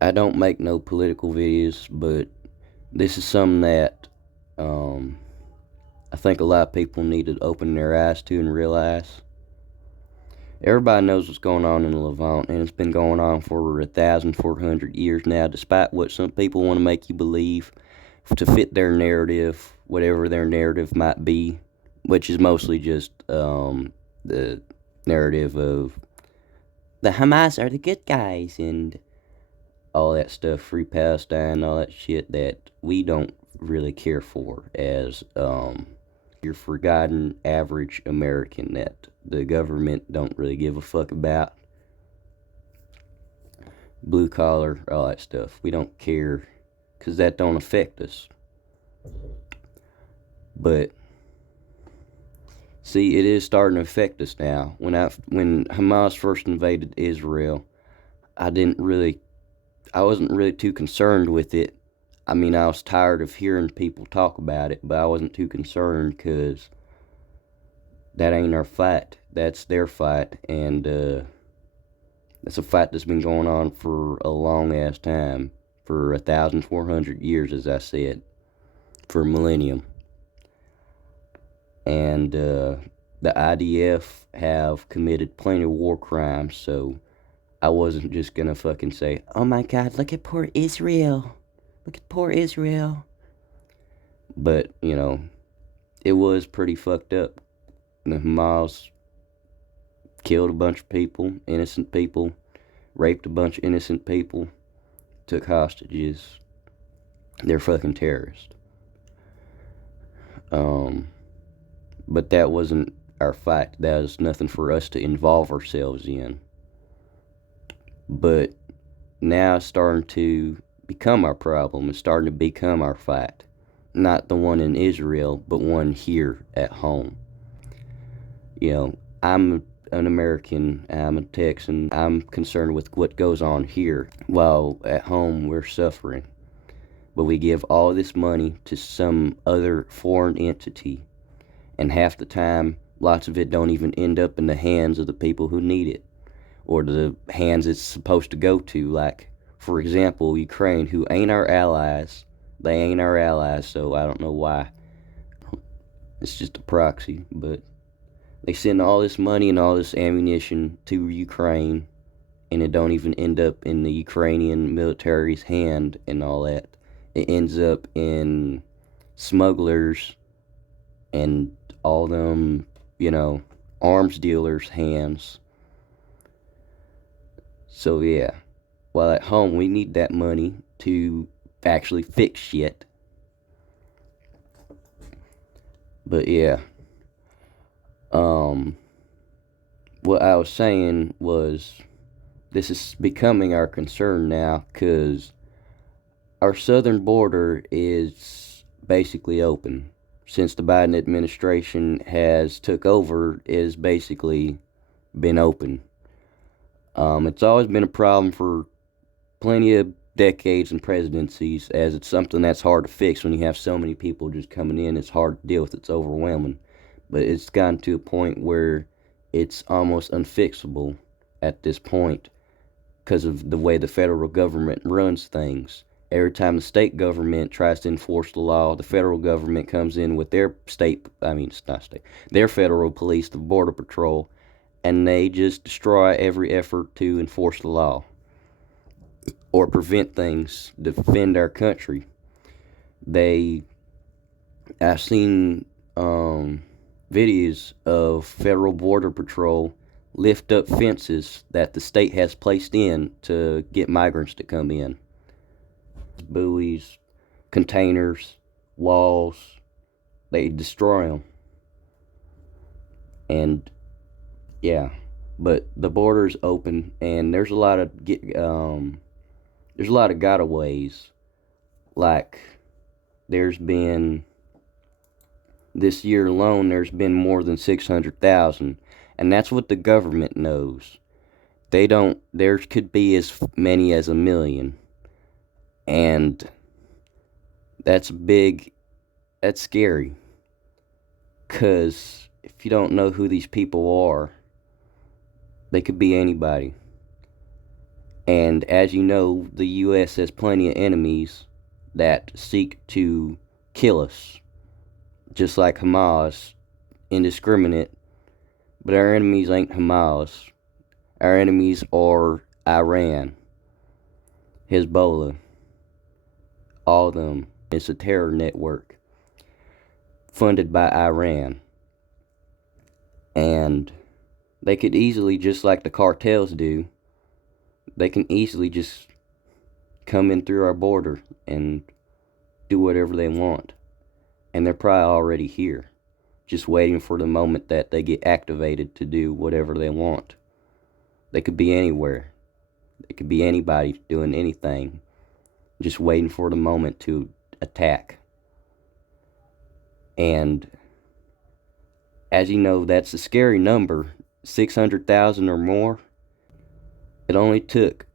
I don't make no political videos, but this is something that um, I think a lot of people need to open their eyes to and realize. Everybody knows what's going on in the Levant, and it's been going on for 1,400 years now, despite what some people want to make you believe to fit their narrative, whatever their narrative might be, which is mostly just the narrative of the Hamas are the good guys and all that stuff, free Palestine, all that shit that we don't really care for as your forgotten average American that the government don't really give a fuck about. Blue collar, all that stuff. We don't care because that don't affect us. But see, it is starting to affect us now. When Hamas first invaded Israel, I didn't really I wasn't really too concerned with it. I mean, I was tired of hearing people talk about it, but I wasn't too concerned because that ain't our fight. That's their fight, and that's a fight that's been going on for a long ass time, for 1,400 years, as I said, for a millennium. And the IDF have committed plenty of war crimes, so I wasn't just gonna fucking say, "Oh my God, look at poor Israel, look at poor Israel." But it was pretty fucked up. The Hamas killed a bunch of people, innocent people, raped a bunch of innocent people, took hostages. They're fucking terrorists. Um, but that wasn't our fight. That was nothing for us to involve ourselves in. But now it's starting to become our problem. It's starting to become our fight. Not the one in Israel, but one here at home. I'm an American, I'm a Texan, I'm concerned with what goes on here, while at home we're suffering. But we give all this money to some other foreign entity, and half the time, lots of it don't even end up in the hands of the people who need it, or the hands it's supposed to go to, like, for example, Ukraine, who ain't our allies. They ain't our allies, so I don't know why. It's just a proxy, but they send all this money and all this ammunition to Ukraine, and it don't even end up in the Ukrainian military's hand and all that. It ends up in smugglers and all them, arms dealers' hands. So yeah, while at home we need that money to actually fix shit. But yeah, um, what I was saying was this is becoming our concern now because our southern border is basically open. Since the Biden administration has took over, it has basically been open. It's always been a problem for plenty of decades and presidencies, as it's something that's hard to fix when you have so many people just coming in. It's hard to deal with. It's overwhelming. But it's gotten to a point where it's almost unfixable at this point because of the way the federal government runs things. Every time the state government tries to enforce the law, the federal government comes in with their it's not state, their federal police, the Border Patrol, and they just destroy every effort to enforce the law or prevent things, defend our country. They, I've seen videos of federal border patrol lift up fences that the state has placed in to get migrants to come in. Buoys, containers, walls, they destroy them. And yeah, but the border's open, and there's a lot of gotaways. Like, there's been this year alone, there's been more than 600,000, and that's what the government knows. They don't. There could be as many as 1 million, and that's big. That's scary, cause if you don't know who these people are, they could be anybody. And as you know, the U.S. has plenty of enemies that seek to kill us, just like Hamas, indiscriminate. But our enemies ain't Hamas. Our enemies are Iran, Hezbollah, all of them. It's a terror network funded by Iran. And they could easily, just like the cartels do, they can easily just come in through our border and do whatever they want. And they're probably already here, just waiting for the moment that they get activated to do whatever they want. They could be anywhere. It could be anybody doing anything, just waiting for the moment to attack. And as you know, that's a scary number, 600,000 or more. It only took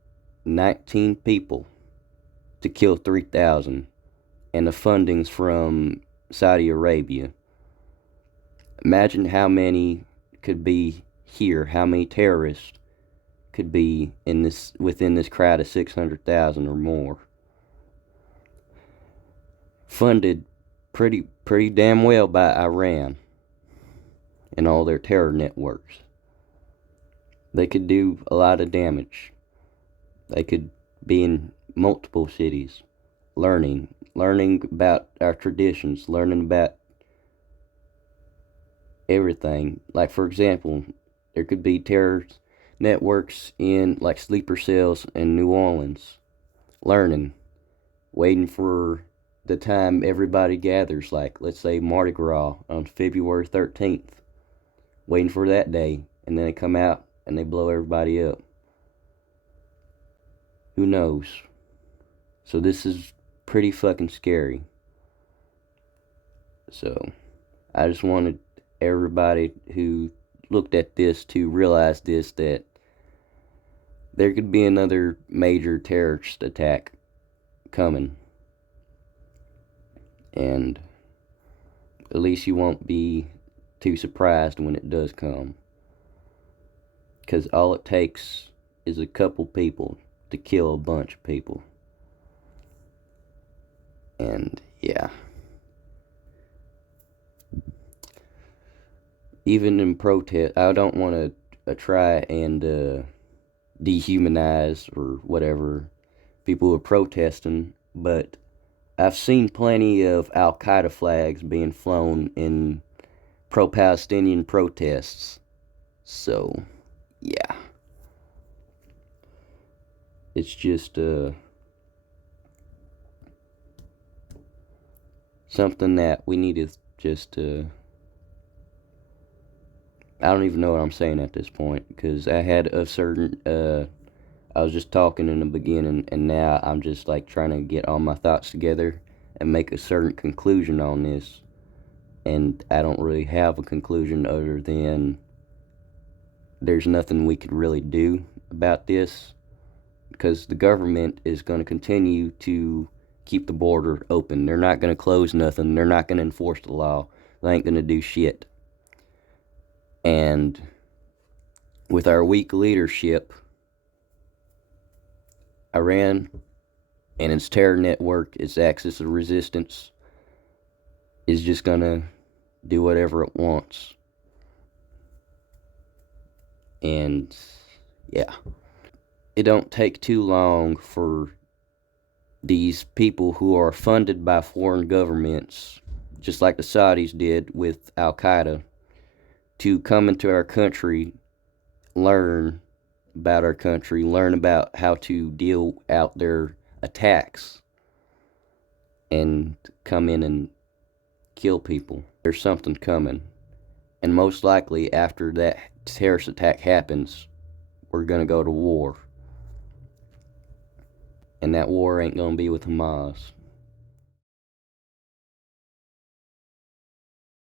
19 people to kill 3,000, and the funding's from Saudi Arabia. Imagine how many could be here, how many terrorists could be within this crowd of 600,000 or more. Funded pretty damn well by Iran and all their terror networks. They could do a lot of damage. They could be in multiple cities, learning about our traditions, learning about everything. Like, for example, there could be terror networks in, like, sleeper cells in New Orleans, learning, waiting for the time everybody gathers, like, let's say Mardi Gras on February 13th, waiting for that day, and then they come out and they blow everybody up. Who knows? So this is pretty fucking scary. So I just wanted everybody who looked at this to realize this, that there could be another major terrorist attack coming. And at least you won't be too surprised when it does come. Because all it takes is a couple people to kill a bunch of people. And yeah. Even in protest, I don't want to try and dehumanize or whatever people who are protesting, but I've seen plenty of Al-Qaeda flags being flown in pro-Palestinian protests. So, yeah. It's just something that we need to just I don't even know what I'm saying at this point, because I had a certain I was just talking in the beginning, and now I'm just like trying to get all my thoughts together and make a certain conclusion on this, and I don't really have a conclusion other than there's nothing we could really do about this, because the government is going to continue to keep the border open. They're not going to close nothing. They're not going to enforce the law. They ain't going to do shit. And with our weak leadership, Iran and its terror network, its axis of resistance, is just gonna do whatever it wants. And yeah, it don't take too long for these people who are funded by foreign governments, just like the Saudis did with Al-Qaeda, to come into our country, learn about our country, learn about how to deal out their attacks, and come in and kill people. There's something coming. And most likely after that terrorist attack happens, we're going to go to war. And that war ain't going to be with Hamas.